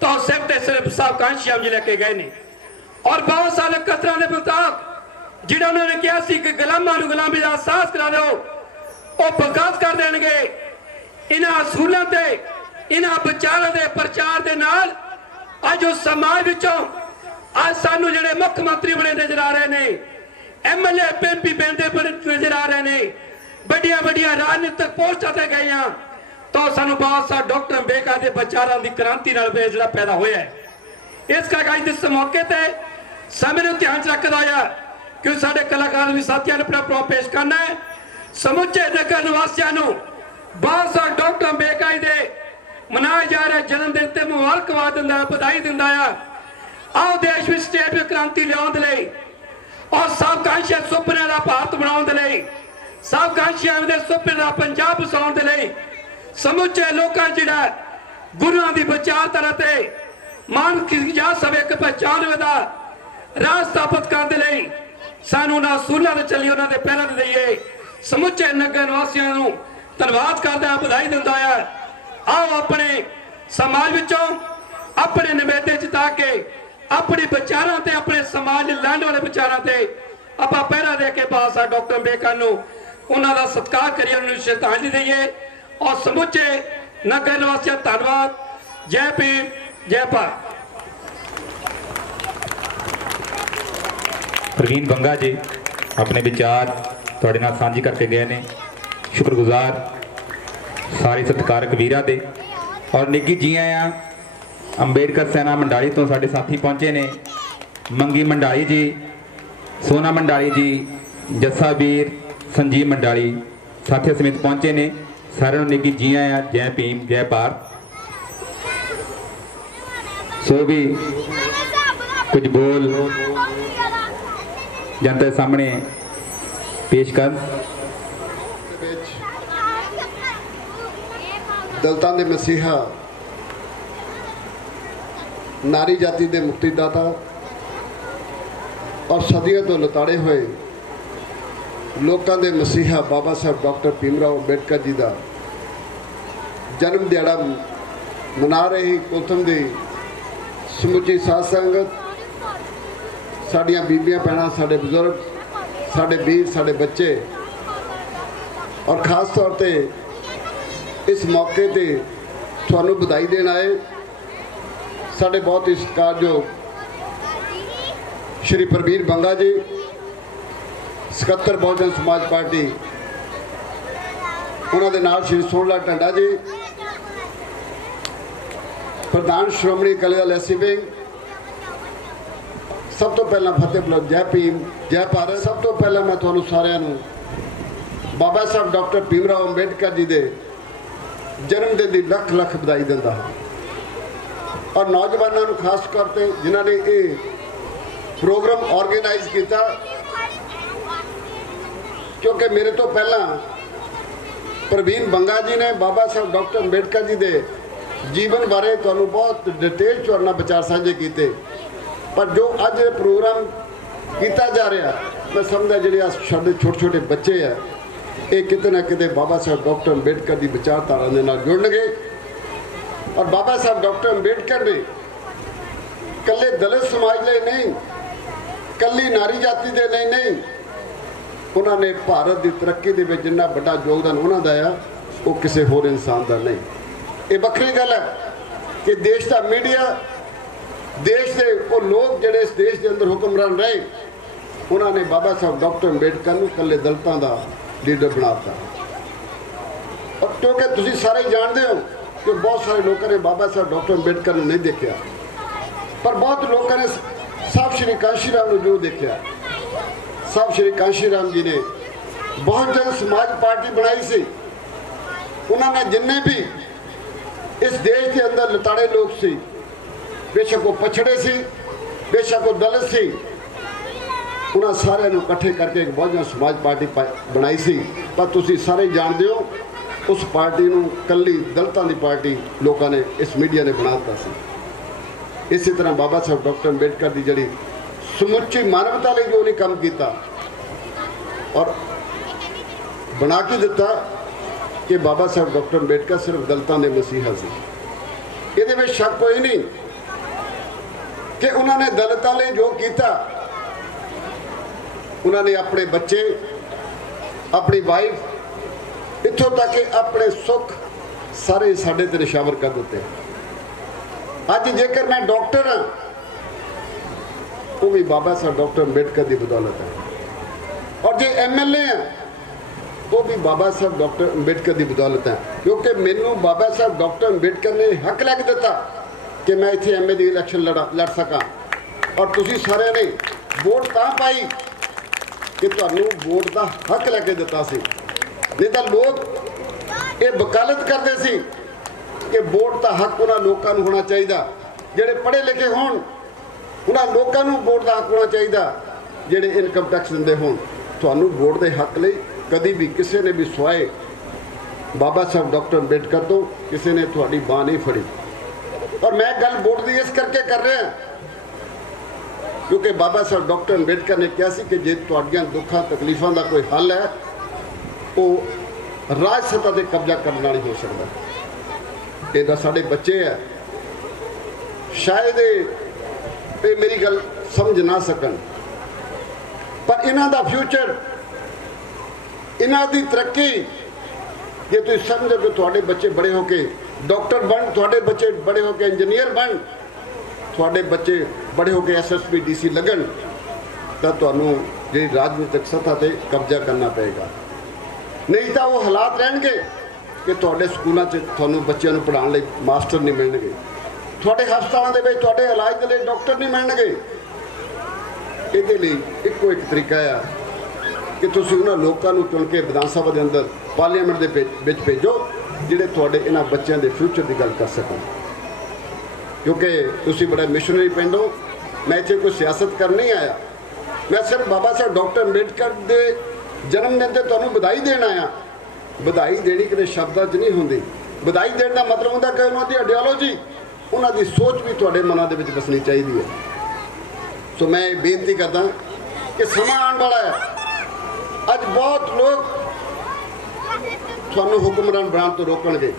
ਤਾਂ ਸਿਰਫ ਤੇ ਸਿਰਫ ਸਾਹਿਬ ਕਾਂਸ਼ੀਰਾਮ ਜੀ ਲੈ ਕੇ ਗਏ ਨੇ। ਔਰ ਬਾਬਾ ਸਾਹਿਬ ਦੇ ਕਤਰਾਂ ਦੇ ਮੁਤਾਬਕ ਜਿਹੜਾ ਉਹਨਾਂ ਨੇ ਕਿਹਾ ਸੀ ਕਿ ਗੁਲਾਮਾਂ ਨੂੰ ਗੁਲਾਮੀ ਦਾ ਅਹਿਸਾਸ ਕਰਾ ਦਿਓ, ਉਹ ਬਗਾਵਤ ਕਰ ਦੇਣਗੇ। ਇਹਨਾਂ ਅਸੂਲਾਂ ਤੇ, ਇਹਨਾਂ ਵਿਚਾਰਾਂ ਦੇ ਪ੍ਰਚਾਰ ਦੇ ਨਾਲ ਅੱਜ ਉਸ ਸਮਾਜ ਵਿੱਚੋਂ ਅੱਜ ਸਾਨੂੰ ਜਿਹੜੇ ਮੁੱਖ ਮੰਤਰੀ ਬਣੇ ਨਜ਼ਰ ਆ ਰਹੇ ਨੇ, MLA MP ਬਣਦੇ ਨਜ਼ਰ ਆ ਰਹੇ ਨੇ, ਵੱਡੀਆਂ ਵੱਡੀਆਂ ਰਾਜਨੀਤਿਕ ਪੋਸਟਾਂ ਤੇ ਗਏ ਆ, ਤਾਂ ਸਾਨੂੰ ਬਾਬਾ ਸਾਹਿਬ ਡਾਕਟਰ ਅੰਬੇਡਕਰ ਦੇ ਵਿਚਾਰਾਂ ਦੀ ਕ੍ਰਾਂਤੀ ਨਾਲ ਜਿਹੜਾ ਪੈਦਾ ਹੋਇਆ ਹੈ। ਇਸ ਕਰਕੇ ਅੱਜ ਦੇ ਮੌਕੇ ਤੇ ਸਮੇਂ ਨੂੰ ਧਿਆਨ 'ਚ ਰੱਖਦਾ ਹੋਇਆ ਕਿ ਸਾਡੇ ਕਲਾਕਾਰ ਵੀ ਸਾਥੀਆਂ ਨੇ ਆਪਣਾ ਪ੍ਰੋਗਰਾਮ ਪੇਸ਼ ਕਰਨਾ ਹੈ। ਸਮੁੱਚੇ ਨਗਰ ਨਿਵਾਸੀਆਂ ਨੂੰ ਬਾਬਾ ਸਾਹਿਬ ਡਾਕਟਰ ਅੰਬੇਡਕਰ ਦੇ ਮਨਾਏ ਜਾ ਰਹੇ ਜਨਮ ਦਿਨ ਤੇ ਮੁਬਾਰਕਬਾਦ ਦਿੰਦਾ, ਵਧਾਈ ਦਿੰਦਾ ਆ। ਆਓ ਦੇਸ਼ ਵਿੱਚ ਸਟੇਟ ਵਿੱਚ ਕ੍ਰਾਂਤੀ ਲਿਆਉਣ ਦੇ ਲਈ ਔਰ ਸਾਬਕਾਂਸ਼ੀ ਸੁਪਨੇ ਦਾ ਭਾਰਤ ਬਣਾਉਣ ਦੇ ਲਈ, ਸਾਬਕਾਂਸ਼ੀਆਂ ਦੇ ਸੁਪਨੇ ਦਾ ਪੰਜਾਬ ਵਸਾਉਣ ਦੇ ਲਈ ਸਮੁੱਚੇ ਲੋਕਾਂ ਜਿਹੜਾ ਗੁਰੂਆਂ ਦੀ ਵਿਚਾਰਧਾਰਾ ਤੇ ਮਾਨ ਕੀਤੀ ਜਾ ਸਕੇ ਇੱਕ ਪਹਿਚਾਣ ਦਾ ਰਾਹ ਸਥਾਪਿਤ ਕਰਨ ਦੇ ਲਈ ਸਾਨੂੰ ਉਹਨਾਂ ਅਸੂਲਾਂ ਤੇ ਚੱਲੀ, ਉਹਨਾਂ ਦੇ ਪਹਿਲਾਂ ਤੇ ਦਈਏ। ਸਮੁੱਚੇ ਨਗਰ ਨਿਵਾਸੀਆਂ ਨੂੰ ਧੰਨਵਾਦ ਕਰਦਾ, ਵਧਾਈ ਦਿੰਦਾ ਆ। ਆਓ ਆਪਣੇ ਸਮਾਜ ਵਿੱਚੋਂ ਆਪਣੇ ਨਿਵੇਦੇ ਜਿਤਾ ਕੇ ਆਪਣੇ ਵਿਚਾਰਾਂ ਤੇ, ਆਪਣੇ ਸਮਾਜ ਲਹਿਣ ਵਾਲੇ ਵਿਚਾਰਾਂ ਤੇ ਆਪਾਂ ਪਹਿਰਾ ਦੇ ਕੇ ਬਾਬਾ ਸਾਹਿਬ ਡਾਕਟਰ ਅੰਬੇਡਕਰ ਨੂੰ ਉਹਨਾਂ ਦਾ ਸਤਿਕਾਰ ਕਰੀਏ, ਉਹਨਾਂ ਨੂੰ ਸ਼ਰਧਾਂਜਲੀ ਦਈਏ। ਔਰ ਸਮੁੱਚੇ ਨਗਰ ਨਿਵਾਸੀਆਂ ਧੰਨਵਾਦ। ਜੈ ਭੀਮ, ਜੈ ਭਾਰਤ। ਪ੍ਰਵੀਨ ਬੰਗਾ ਜੀ ਆਪਣੇ ਵਿਚਾਰ ਤੁਹਾਡੇ ਨਾਲ ਸਾਂਝੀ ਕਰਕੇ ਗਏ ਨੇ। ਸ਼ੁਕਰਗੁਜ਼ਾਰ ਸਾਰੇ ਸਤਿਕਾਰਕ ਵੀਰਾਂ ਦੇ। ਔਰ ਨਿੱਘੀ ਜੀ ਆਇਆਂ ਅੰਬੇਡਕਰ ਸੈਨਾ ਮੰਡਾਲੀ ਤੋਂ ਸਾਡੇ ਸਾਥੀ ਪਹੁੰਚੇ ਨੇ। ਮੰਗੀ ਮੰਡਾਲੀ ਜੀ, ਸੋਨਾ ਮੰਡਾਲੀ ਜੀ, ਜੱਸਾ ਵੀਰ, ਸੰਜੀਵ ਮੰਡਾਲੀ ਸਾਥੀ ਸਮੇਤ ਪਹੁੰਚੇ ਨੇ। ਸਾਰਿਆਂ ਨੂੰ ਨਿੱਘੀ ਜੀ ਆਇਆਂ। ਜੈ ਭੀਮ, ਜੈ ਭਾਰਤ। ਸੋ ਵੀ ਕੁਝ ਬੋਲ ਜਨਤਾ ਦੇ ਸਾਹਮਣੇ ਪੇਸ਼ ਕਰ। ਦਲਿਤਾਂ ਦੇ ਮਸੀਹਾ, ਨਾਰੀ ਜਾਤੀ ਦੇ ਮੁਕਤੀਦਾਤਾ ਔਰ ਸਦੀਆਂ ਤੋਂ ਲਤਾੜੇ ਹੋਏ ਲੋਕਾਂ ਦੇ ਮਸੀਹਾ ਬਾਬਾ ਸਾਹਿਬ ਡਾਕਟਰ ਭੀਮਰਾਓ ਅੰਬੇਡਕਰ ਜੀ ਦਾ ਜਨਮ ਦਿਹਾੜਾ ਮਨਾ ਰਹੀ ਕੋਥਮ ਦੀ ਸਮੁੱਚੀ ਸਾਧ ਸੰਗਤ, ਸਾਡੀਆਂ ਬੀਬੀਆਂ ਭੈਣਾਂ, ਸਾਡੇ ਬਜ਼ੁਰਗ, ਸਾਡੇ ਵੀਰ, ਸਾਡੇ ਬੱਚੇ ਔਰ ਖਾਸ ਤੌਰ ਤੇ ਇਸ ਮੌਕੇ ਤੇ ਤੁਹਾਨੂੰ ਵਧਾਈ ਦੇਣ ਆਏ ਸਾਡੇ ਬਹੁਤ ਹੀ ਸਤਿਕਾਰਯੋਗ ਸ਼੍ਰੀ ਪ੍ਰਵੀਨ ਬੰਗਾ ਜੀ, ਸਕੱਤਰ ਬਹੁਜਨ ਸਮਾਜ ਪਾਰਟੀ, ਉਹਨਾਂ ਦੇ ਨਾਲ ਸ਼੍ਰੀ ਸੋਹਣ ਲਾਲ ਟੰਡਾ ਜੀ, ਪ੍ਰਧਾਨ ਸ਼੍ਰੋਮਣੀ ਅਕਾਲੀ ਦਲ ਐਸਸੀ ਵਿੰਗ। ਸਭ ਤੋਂ ਪਹਿਲਾਂ ਫਤਿਹ ਬੁਲਾਓ। ਜੈ ਭੀਮ, ਜੈ ਭਾਰਤ। ਸਭ ਤੋਂ ਪਹਿਲਾਂ ਮੈਂ ਤੁਹਾਨੂੰ ਸਾਰਿਆਂ ਨੂੰ ਬਾਬਾ ਸਾਹਿਬ ਡਾਕਟਰ ਭੀਮਰਾਓ ਅੰਬੇਡਕਰ ਜੀ ਦੇ ਜਨਮ ਦਿਨ ਦੀ ਲੱਖ ਲੱਖ ਵਧਾਈ ਦਿੰਦਾ ਹਾਂ। ਔਰ ਨੌਜਵਾਨਾਂ ਨੂੰ ਖਾਸ ਤੌਰ ਤੇ ਜਿਨ੍ਹਾਂ ਨੇ ਇਹ ਪ੍ਰੋਗਰਾਮ ਆਰਗੇਨਾਈਜ਼ ਕੀਤਾ, ਕਿਉਂਕਿ ਮੇਰੇ ਤੋਂ ਪਹਿਲਾਂ ਪ੍ਰਵੀਨ ਬੰਗਾ ਜੀ ਨੇ ਬਾਬਾ ਸਾਹਿਬ ਡਾਕਟਰ ਅੰਬੇਡਕਰ ਜੀ ਦੇ ਜੀਵਨ ਬਾਰੇ ਤੁਹਾਨੂੰ ਬਹੁਤ ਡਿਟੇਲ ਚ ਉਹਨਾਂ ਵਿਚਾਰ ਸਾਂਝੇ ਕੀਤੇ। ਪਰ ਜੋ ਅੱਜ ਇਹ ਪ੍ਰੋਗਰਾਮ ਕੀਤਾ ਜਾ ਰਿਹਾ, ਮੈਂ ਸਮਝਦਾ ਜਿਹੜੇ ਸਾਡੇ ਛੋਟੇ ਛੋਟੇ ਬੱਚੇ ਆ, ਇਹ ਕਿਤੇ ਨਾ ਕਿਤੇ ਬਾਬਾ ਸਾਹਿਬ ਡਾਕਟਰ ਅੰਬੇਡਕਰ ਦੀ ਵਿਚਾਰਧਾਰਾ ਦੇ ਨਾਲ ਜੁੜਨਗੇ। ਔਰ ਬਾਬਾ ਸਾਹਿਬ ਡਾਕਟਰ ਅੰਬੇਡਕਰ ਨੇ ਇਕੱਲੇ ਦਲਿਤ ਸਮਾਜ ਲਈ ਨਹੀਂ, ਇਕੱਲੀ ਨਾਰੀ ਜਾਤੀ ਦੇ ਲਈ ਨਹੀਂ, ਉਹਨਾਂ ਨੇ ਭਾਰਤ ਦੀ ਤਰੱਕੀ ਦੇ ਵਿੱਚ ਜਿੰਨਾ ਵੱਡਾ ਯੋਗਦਾਨ ਉਹਨਾਂ ਦਾ ਆ, ਉਹ ਕਿਸੇ ਹੋਰ ਇਨਸਾਨ ਦਾ ਨਹੀਂ। ਇਹ ਵੱਖਰੀ ਗੱਲ ਹੈ ਕਿ ਦੇਸ਼ ਦਾ ਮੀਡੀਆ, ਦੇਸ਼ ਦੇ ਉਹ ਲੋਕ ਜਿਹੜੇ ਇਸ ਦੇਸ਼ ਦੇ ਅੰਦਰ ਹੁਕਮਰਾਨ ਰਹੇ, ਉਹਨਾਂ ਨੇ ਬਾਬਾ ਸਾਹਿਬ ਡਾਕਟਰ ਅੰਬੇਡਕਰ ਨੂੰ ਇਕੱਲੇ ਦਲਿਤਾਂ ਦਾ ਲੀਡਰ ਬਣਾ ਦਿੱਤਾ। ਔਰ ਕਿਉਂਕਿ ਤੁਸੀਂ ਸਾਰੇ ਜਾਣਦੇ ਹੋ ਕਿ ਬਹੁਤ ਸਾਰੇ ਲੋਕਾਂ ਨੇ ਬਾਬਾ ਸਾਹਿਬ ਡਾਕਟਰ ਅੰਬੇਡਕਰ ਨੂੰ ਨਹੀਂ ਦੇਖਿਆ, ਪਰ ਬਹੁਤ ਲੋਕਾਂ ਨੇ ਸਾਹਿਬ ਸ਼੍ਰੀ ਕਾਂਸ਼ੀ ਰਾਮ ਨੂੰ ਜੋ ਦੇਖਿਆ। ਸਾਹਿਬ ਸ਼੍ਰੀ ਕਾਂਸ਼ੀ ਰਾਮ ਜੀ ਨੇ ਬਹੁਜਨ ਸਮਾਜ ਪਾਰਟੀ ਬਣਾਈ ਸੀ। ਉਹਨਾਂ ਨੇ ਜਿੰਨੇ ਵੀ ਇਸ ਦੇਸ਼ ਦੇ ਅੰਦਰ ਲਤਾੜੇ ਲੋਕ ਸੀ, ਬੇਸ਼ੱਕ ਉਹ ਪਛੜੇ ਸੀ, ਬੇਸ਼ੱਕ ਉਹ ਦਲਿਤ ਸੀ, ਉਹਨਾਂ ਸਾਰਿਆਂ ਨੂੰ ਇਕੱਠੇ ਕਰਕੇ ਇੱਕ ਬਹੁਜਨ ਸਮਾਜ ਪਾਰਟੀ ਬਣਾਈ ਸੀ। ਪਰ ਤੁਸੀਂ ਸਾਰੇ ਜਾਣਦੇ ਹੋ ਉਸ ਪਾਰਟੀ ਨੂੰ ਕੱਲੀ ਦਲਿਤਾਂ ਦੀ ਪਾਰਟੀ ਲੋਕਾਂ ਨੇ, ਇਸ ਮੀਡੀਆ ਨੇ ਬਣਾ ਦਿੱਤਾ ਸੀ। ਇਸੇ ਤਰ੍ਹਾਂ ਬਾਬਾ ਸਾਹਿਬ ਡਾਕਟਰ ਅੰਬੇਡਕਰ ਦੀ ਜਿਹੜੀ ਸਮੁੱਚੀ ਮਾਨਵਤਾ ਲਈ ਜੋ ਉਹਨੇ ਕੰਮ ਕੀਤਾ ਔਰ ਬਣਾ ਕੇ ਦਿੱਤਾ ਕਿ ਬਾਬਾ ਸਾਹਿਬ ਡਾਕਟਰ ਅੰਬੇਡਕਰ ਸਿਰਫ ਦਲਿਤਾਂ ਦੇ ਮਸੀਹਾ ਸੀ। ਇਹਦੇ ਵਿੱਚ ਸ਼ੱਕ ਕੋਈ ਨਹੀਂ ਕਿ ਉਹਨਾਂ ਨੇ ਦਲਿਤਾਂ ਲਈ ਜੋ ਕੀਤਾ, ਉਹਨਾਂ ਨੇ ਆਪਣੇ ਬੱਚੇ, ਆਪਣੀ ਵਾਈਫ, ਇੱਥੋਂ ਤੱਕ ਕਿ ਆਪਣੇ ਸੁੱਖ ਸਾਰੇ ਸਾਡੇ ਤੇ ਨਿਸ਼ਾਵਰ ਕਰ ਦਿੱਤੇ। ਅੱਜ ਜੇਕਰ ਮੈਂ ਡਾਕਟਰ ਹਾਂ, ਉਹ ਵੀ ਬਾਬਾ ਸਾਹਿਬ ਡਾਕਟਰ ਅੰਬੇਡਕਰ ਦੀ ਬਦੌਲਤ ਹੈ। ਔਰ ਜੇ ਐਮਐਲਏ ਆ, ਉਹ ਵੀ ਬਾਬਾ ਸਾਹਿਬ ਡਾਕਟਰ ਅੰਬੇਡਕਰ ਦੀ ਬਦੌਲਤ ਹੈ। ਕਿਉਂਕਿ ਮੈਨੂੰ ਬਾਬਾ ਸਾਹਿਬ ਡਾਕਟਰ ਅੰਬੇਡਕਰ ਨੇ ਹੱਕ ਲੈ ਕੇ ਦਿੱਤਾ ਕਿ ਮੈਂ ਇੱਥੇ ਐਮਏ ਦੀ ਇਲੈਕਸ਼ਨ ਲੜ ਸਕਾਂ। ਔਰ ਤੁਸੀਂ ਸਾਰਿਆਂ ਨੇ ਵੋਟ ਤਾਂ ਪਾਈ ਕਿ ਤੁਹਾਨੂੰ ਵੋਟ ਦਾ ਹੱਕ ਲੈ ਕੇ ਦਿੱਤਾ ਸੀ। ਨਹੀਂ ਤਾਂ ਲੋਕ ਇਹ ਵਕਾਲਤ ਕਰਦੇ ਸੀ ਕਿ ਵੋਟ ਦਾ ਹੱਕ ਉਹਨਾਂ ਲੋਕਾਂ ਨੂੰ ਹੋਣਾ ਚਾਹੀਦਾ ਜਿਹੜੇ ਪੜ੍ਹੇ ਲਿਖੇ ਹੋਣ, ਉਹਨਾਂ ਲੋਕਾਂ ਨੂੰ ਵੋਟ ਦਾ ਹੱਕ ਹੋਣਾ ਚਾਹੀਦਾ ਜਿਹੜੇ ਇਨਕਮ ਟੈਕਸ ਦਿੰਦੇ ਹੋਣ। ਤੁਹਾਨੂੰ ਵੋਟ ਦੇ ਹੱਕ ਲਈ ਕਦੀ ਵੀ ਕਿਸੇ ਨੇ ਵੀ ਸਵਾਏ ਬਾਬਾ ਸਾਹਿਬ ਡਾਕਟਰ ਅੰਬੇਡਕਰ ਤੋਂ ਕਿਸੇ ਨੇ ਤੁਹਾਡੀ ਬਾਂਹ ਨਹੀਂ ਫੜੀ। ਔਰ ਮੈਂ ਗੱਲ ਵੋਟ ਦੀ ਇਸ ਕਰਕੇ ਕਰ ਰਿਹਾ ਕਿਉਂਕਿ ਬਾਬਾ ਸਾਹਿਬ ਡਾਕਟਰ ਅੰਬੇਡਕਰ ਨੇ ਕਿਹਾ ਸੀ ਕਿ ਜੇ ਤੁਹਾਡੀਆਂ ਦੁੱਖਾਂ ਤਕਲੀਫਾਂ ਦਾ ਕੋਈ ਹੱਲ ਹੈ, ਉਹ ਰਾਜ ਸੱਤਾ ਤੇ ਕਬਜ਼ਾ ਕਰਨ ਨਾਲ ਹੀ ਹੋ ਸਕਦਾ। ਇਹਦਾ ਸਾਡੇ ਬੱਚੇ ਹੈ, ਸ਼ਾਇਦ ਇਹ ਮੇਰੀ ਗੱਲ ਸਮਝ ਨਾ ਸਕਣ, ਪਰ ਇਹਨਾਂ ਦਾ ਫਿਊਚਰ, ਇਹਨਾਂ ਦੀ ਤਰੱਕੀ, ਜੇ ਤੁਸੀਂ ਸਮਝੋ ਕਿ ਤੁਹਾਡੇ ਬੱਚੇ ਬੜੇ ਹੋ ਕੇ ਡਾਕਟਰ ਬਣ, ਤੁਹਾਡੇ ਬੱਚੇ ਬੜੇ ਹੋ ਕੇ ਇੰਜੀਨੀਅਰ ਬਣ, ਤੁਹਾਡੇ ਬੱਚੇ ਬੜੇ ਹੋ ਕੇ ਐਸਐਸਪੀ ਡੀਸੀ ਲੱਗਣ, ਤਾਂ ਤੁਹਾਨੂੰ ਜਿਹੜੀ ਰਾਜਨੀਤਿਕ ਸੱਤਾ ਤੇ ਕਬਜ਼ਾ ਕਰਨਾ ਪਏਗਾ। ਨਹੀਂ ਤਾਂ ਉਹ ਹਾਲਾਤ ਰਹਿਣਗੇ ਕਿ ਤੁਹਾਡੇ ਸਕੂਲਾਂ 'ਚ ਤੁਹਾਨੂੰ ਬੱਚਿਆਂ ਨੂੰ ਪੜ੍ਹਾਉਣ ਲਈ ਮਾਸਟਰ ਨਹੀਂ ਮਿਲਣਗੇ, ਤੁਹਾਡੇ ਹਸਪਤਾਲਾਂ ਦੇ ਵਿੱਚ ਤੁਹਾਡੇ ਇਲਾਜ ਦੇ ਲਈ ਡਾਕਟਰ ਨਹੀਂ ਮਿਲਣਗੇ। ਇਹਦੇ ਲਈ ਇੱਕੋ ਇੱਕ ਤਰੀਕਾ ਆ ਕਿ ਤੁਸੀਂ ਉਹਨਾਂ ਲੋਕਾਂ ਨੂੰ ਚੁਣ ਕੇ ਵਿਧਾਨ ਸਭਾ ਦੇ ਅੰਦਰ ਪਾਰਲੀਮੈਂਟ ਦੇ ਵਿੱਚ ਭੇਜੋ ਜਿਹੜੇ ਤੁਹਾਡੇ ਇਹਨਾਂ ਬੱਚਿਆਂ ਦੇ ਫਿਊਚਰ ਦੀ ਗੱਲ ਕਰ ਸਕਣ। ਕਿਉਂਕਿ ਤੁਸੀਂ ਬੜਾ ਮਿਸ਼ਨਰੀ ਪਿੰਡ ਹੋ। ਮੈਂ ਇੱਥੇ ਕੋਈ ਸਿਆਸਤ ਕਰਨ ਨਹੀਂ ਆਇਆ, ਮੈਂ ਸਿਰਫ ਬਾਬਾ ਸਾਹਿਬ ਡਾਕਟਰ ਅੰਬੇਡਕਰ ਦੇ ਜਨਮ ਦਿਨ ਤੇ ਤੁਹਾਨੂੰ ਵਧਾਈ ਦੇਣ ਆਇਆ। ਵਧਾਈ ਦੇਣੀ ਕਿਤੇ ਸ਼ਬਦਾਂ 'ਚ ਨਹੀਂ ਹੁੰਦੀ। ਵਧਾਈ ਦੇਣ ਦਾ ਮਤਲਬ ਹੁੰਦਾ ਕਿ ਉਹਨਾਂ ਦੀ ਆਈਡੀਓਲੋਜੀ, ਉਹਨਾਂ ਦੀ ਸੋਚ ਵੀ ਤੁਹਾਡੇ ਮਨਾਂ ਦੇ ਵਿੱਚ ਵਸਣੀ ਚਾਹੀਦੀ ਹੈ। ਸੋ ਮੈਂ ਇਹ ਬੇਨਤੀ ਕਰਦਾ ਕਿ ਸਮਾਂ ਆਉਣ ਵਾਲਾ ਹੈ। ਅੱਜ ਬਹੁਤ ਲੋਕ ਤੁਹਾਨੂੰ ਹੁਕਮਰਾਨ ਬਣਾਉਣ ਤੋਂ ਰੋਕਣਗੇ,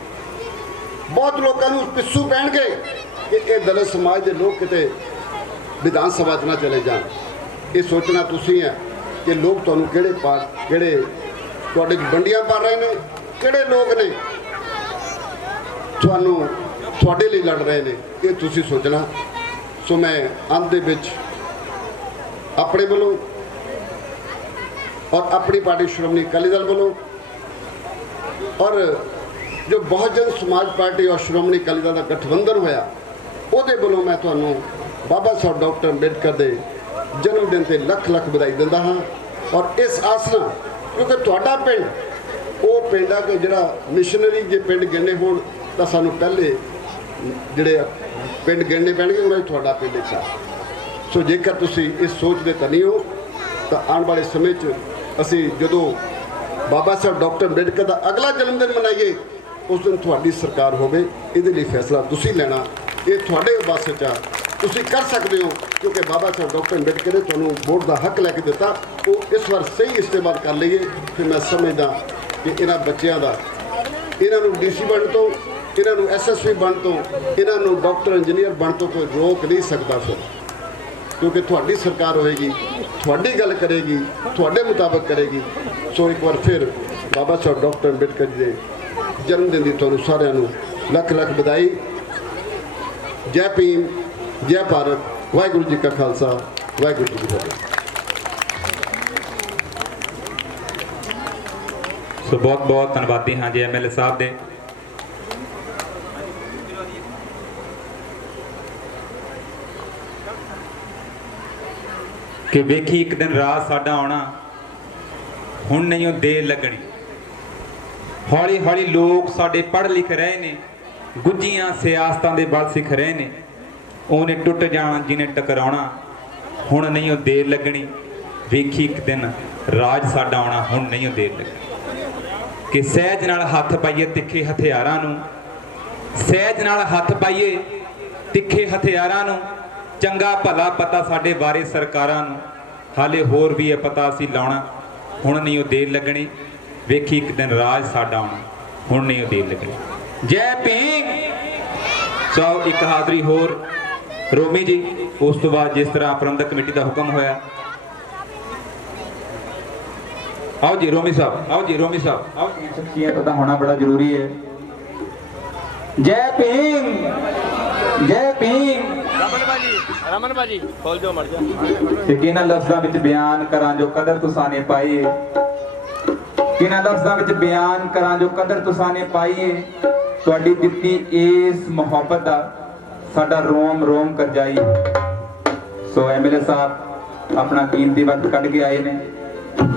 ਬਹੁਤ ਲੋਕਾਂ ਨੂੰ ਪਿੱਛੂ ਪੈਣਗੇ ਕਿ ਇਹ ਦਲਿਤ ਸਮਾਜ ਦੇ ਲੋਕ ਕਿਤੇ ਵਿਧਾਨ ਸਭਾ 'ਚ ਨਾ ਚਲੇ ਜਾਣ। ਇਹ ਸੋਚਣਾ ਤੁਸੀਂ ਹੈ ਕਿ ਲੋਕ ਤੁਹਾਨੂੰ ਕਿਹੜੇ ਤੁਹਾਡੇ 'ਚ ਵੰਡੀਆਂ ਪਾ ਰਹੇ ਨੇ, ਕਿਹੜੇ ਲੋਕ ਨੇ ਤੁਹਾਨੂੰ ਤੁਹਾਡੇ ਲਈ ਲੜ ਰਹੇ ਨੇ, ਇਹ ਤੁਸੀਂ ਸੋਚਣਾ। ਸੋ ਮੈਂ ਅੰਤ ਦੇ ਵਿੱਚ ਆਪਣੇ ਵੱਲੋਂ ਔਰ ਆਪਣੀ ਪਾਰਟੀ ਸ਼੍ਰੋਮਣੀ ਅਕਾਲੀ ਦਲ ਵੱਲੋਂ ਔਰ ਜੋ ਬਹੁਜਨ ਸਮਾਜ ਪਾਰਟੀ ਔਰ ਸ਼੍ਰੋਮਣੀ ਅਕਾਲੀ ਦਲ ਦਾ ਗਠਬੰਧਨ ਹੋਇਆ ਉਹਦੇ ਵੱਲੋਂ ਮੈਂ ਤੁਹਾਨੂੰ ਬਾਬਾ ਸਾਹਿਬ ਡਾਕਟਰ ਅੰਬੇਡਕਰ ਦੇ ਜਨਮ ਦਿਨ ਤੇ ਲੱਖ ਲੱਖ ਵਧਾਈ ਦਿੰਦਾ ਹਾਂ। ਔਰ ਇਸ ਆਸ ਨਾਲ, ਕਿਉਂਕਿ ਤੁਹਾਡਾ ਪਿੰਡ ਉਹ ਪਿੰਡ ਆ ਕਿ ਜਿਹੜਾ ਮਿਸ਼ਨਰੀ ਜੇ ਪਿੰਡ ਗਿਣਨੇ ਹੋਣ ਤਾਂ ਸਾਨੂੰ ਪਹਿਲੇ ਜਿਹੜੇ ਪਿੰਡ ਗਿਣਨੇ ਪੈਣਗੇ, ਉਹਨਾਂ 'ਚ ਤੁਹਾਡਾ ਪਿੰਡ ਇੱਕ ਆ। ਸੋ ਜੇਕਰ ਤੁਸੀਂ ਇਸ ਸੋਚ ਦੇ ਧਨੀ ਹੋ ਤਾਂ ਆਉਣ ਵਾਲੇ ਸਮੇਂ 'ਚ ਅਸੀਂ ਜਦੋਂ ਬਾਬਾ ਸਾਹਿਬ ਡਾਕਟਰ ਅੰਬੇਡਕਰ ਦਾ ਅਗਲਾ ਜਨਮ ਦਿਨ ਮਨਾਈਏ ਉਸ ਦਿਨ ਤੁਹਾਡੀ ਸਰਕਾਰ ਹੋਵੇ। ਇਹਦੇ ਲਈ ਫੈਸਲਾ ਤੁਸੀਂ ਲੈਣਾ, ਇਹ ਤੁਹਾਡੇ ਵੱਸ 'ਚ ਆ, ਤੁਸੀਂ ਕਰ ਸਕਦੇ ਹੋ। ਕਿਉਂਕਿ ਬਾਬਾ ਸਾਹਿਬ ਡਾਕਟਰ ਅੰਬੇਡਕਰ ਨੇ ਤੁਹਾਨੂੰ ਵੋਟ ਦਾ ਹੱਕ ਲੈ ਕੇ ਦਿੱਤਾ, ਉਹ ਇਸ ਵਾਰ ਸਹੀ ਇਸਤੇਮਾਲ ਕਰ ਲਈਏ। ਫਿਰ ਮੈਂ ਸਮਝਦਾ ਕਿ ਇਹਨਾਂ ਬੱਚਿਆਂ ਦਾ, ਇਹਨਾਂ ਨੂੰ ਡੀਸੀ ਬਣਨ ਤੋਂ, ਇਹਨਾਂ ਨੂੰ ਐਸਐਸਪੀ ਬਣਨ ਤੋਂ, ਇਹਨਾਂ ਨੂੰ ਡਾਕਟਰ ਇੰਜੀਨੀਅਰ ਬਣਨ ਤੋਂ ਕੋਈ ਰੋਕ ਨਹੀਂ ਸਕਦਾ ਫਿਰ, ਕਿਉਂਕਿ ਤੁਹਾਡੀ ਸਰਕਾਰ ਹੋਏਗੀ, ਤੁਹਾਡੀ ਗੱਲ ਕਰੇਗੀ, ਤੁਹਾਡੇ ਮੁਤਾਬਕ ਕਰੇਗੀ। ਸੋ ਇੱਕ ਵਾਰ ਫਿਰ ਬਾਬਾ ਸਾਹਿਬ ਡਾਕਟਰ ਅੰਬੇਡਕਰ ਜੀ ਦੇ ਜਨਮ ਦਿਨ ਦੀ ਤੁਹਾਨੂੰ ਸਾਰਿਆਂ ਨੂੰ ਲੱਖ ਲੱਖ ਵਧਾਈ। ਜੈ ਭੀਮ, ਜੈ ਭਾਰਤ, ਵਾਹਿਗੁਰੂ ਜੀ ਕਾ ਖਾਲਸਾ, ਵਾਹਿਗੁਰੂ ਜੀ ਕੀ ਫਤਿਹ। ਸੋ ਬਹੁਤ ਬਹੁਤ ਧੰਨਵਾਦੀ ਹਾਂ ਜੀ ਐਮਐਲਏ ਸਾਹਿਬ ਦੇ। ਕਿ ਵੇਖੀ ਇੱਕ ਦਿਨ ਰਾਤ ਸਾਡਾ ਆਉਣਾ, ਹੁਣ ਨਹੀਂ ਉਹ ਦੇਰ ਲੱਗਣੀ। ਹੌਲੀ ਹੌਲੀ ਲੋਕ ਸਾਡੇ ਪੜ੍ਹ ਲਿਖ ਰਹੇ ਨੇ, ਗੁੱਝੀਆਂ ਸਿਆਸਤਾਂ ਦੇ ਬਲ ਸਿੱਖ ਰਹੇ ਨੇ। ਉਹਨੇ ਟੁੱਟ ਜਾਣਾ ਜਿਹਨੇ ਟਕਰਾਉਣਾ, ਹੁਣ ਨਹੀਂ ਉਹ ਦੇਰ ਲੱਗਣੀ। ਵੇਖੀ ਇੱਕ ਦਿਨ ਰਾਜ ਸਾਡਾ ਆਉਣਾ, ਹੁਣ ਨਹੀਂ ਉਹ ਦੇਰ ਲੱਗਣੀ। ਕਿ ਸਹਿਜ ਨਾਲ ਹੱਥ ਪਾਈਏ ਤਿੱਖੇ ਹਥਿਆਰਾਂ ਨੂੰ, ਸਹਿਜ ਨਾਲ ਹੱਥ ਪਾਈਏ ਤਿੱਖੇ ਹਥਿਆਰਾਂ ਨੂੰ। ਚੰਗਾ ਭਲਾ ਪਤਾ ਸਾਡੇ ਬਾਰੇ ਸਰਕਾਰਾਂ ਨੂੰ, ਹਾਲੇ ਹੋਰ ਵੀ ਇਹ ਪਤਾ ਅਸੀਂ ਲਾਉਣਾ, ਹੁਣ ਨਹੀਂ ਉਹ ਦੇਰ ਲੱਗਣੀ। ਵੇਖੀ ਇੱਕ ਦਿਨ ਰਾਜ ਸਾਡਾ ਆਉਣਾ, ਹੁਣ ਨਹੀਂ ਉਹ ਦੇਰ ਲੱਗਣੀ। ਜੈ ਭੀਮ। ਸੋ ਇੱਕ ਹਾਜ਼ਰੀ ਹੋਰ ਰੋਮੀ ਜੀ, ਉਸ ਤੋਂ ਬਾਅਦ ਜਿਸ ਤਰ੍ਹਾਂ ਪ੍ਰਬੰਧਕ ਕਮੇਟੀ ਦਾ ਹੁਕਮ ਹੋਇਆ। आओ जी रोमी साहब, आओ जी रोमी साहब, आओ। शख्सियत पता होना बड़ा जरूरी है। जय भीम, जय भीम। रमन भाजी खोल दो मर जा। किन्हां लफ्ज़ां विच बयान करां जो कदर तुसां ने पाई है, किन्हां लफ्ज़ां विच बयान करां जो कदर तुसां ने पाई है। तुहाडी दित्ती इस मुहब्बत दा साडा रोम रोम कर जाई। सो एमएलए साहब अपना कीमती वक्त कट के आए ने,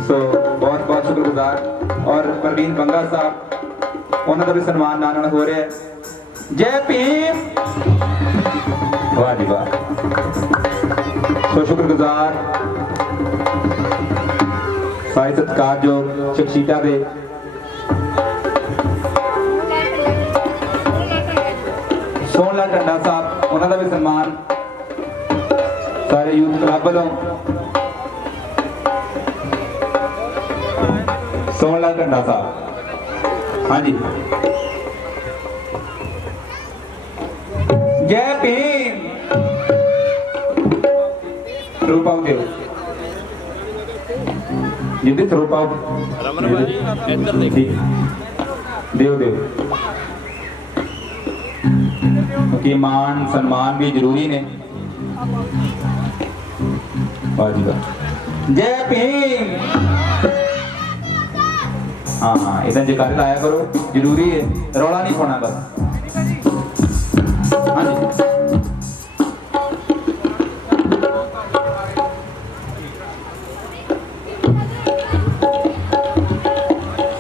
सो बहुत बहुत शुक्रगुजार। और प्रवीण बंगा साहब, उन्होंने भी सम्मान नाल हो रहा है। जय भीम, वाह जी वाह। सो शुक्रगुजार सारे सत्कारयोग शख्सियतां दे। सोहनलाल ढंडा साहब, उन्होंने भी सम्मान सारे यूथ क्लब वालों। सोहनलाल ढंडा साहब, हाँ जी। जय भीम। रूपाओ देव जिद्दी रूपाओ रमन भाजी इधर देखिए। देव देव क्योंकि मान सम्मान भी जरूरी ने। वाह जी वाह। जय भीम। हाँ हाँ, इधर जयकारे लाया करो, जरूरी है, रौला नहीं पाना बस। हाँ जी।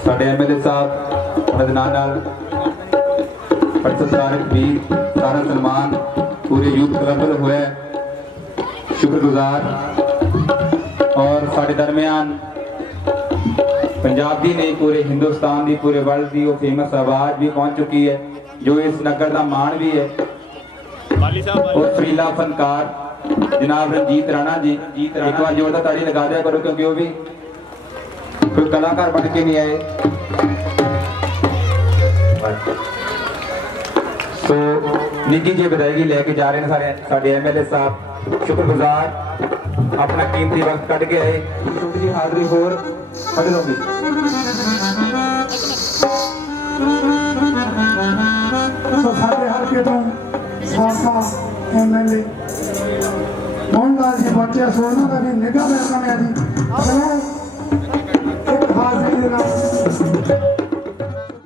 साडे MLA साहब उन्होंने नाल बड़े सत्कारत वीर सारा सन्मान पूरे यूथ क्लब ਵੱਲੋਂ ਹੋਇਆ शुक्रगुजार। और साढ़े दरमियान पंजाब दी नहीं पूरे हिंदुस्तान दी पूरे वर्ल्ड दी वो फेमस आवाज भी पहुंच चुकी है जो इस नगर का मान भी है। और सुरीला फनकार जनाब रंजीत राणा जी, एक बार जोरदार ताड़ी लगा दिया करो क्योंकि वो भी कोई कलाकार बन के नहीं आए। तो निजी जी बधाई लेके जा रहे हैं सारे MLA साहब शुक्रगुजार अपना कीमती वक्त कट के आए। छोटी जी हाजरी होर पढ़ लूंगी। सो साडे हल्के तो साबका MLA मोहन लाल जी बच्चे सोना का भी निगाह में जी।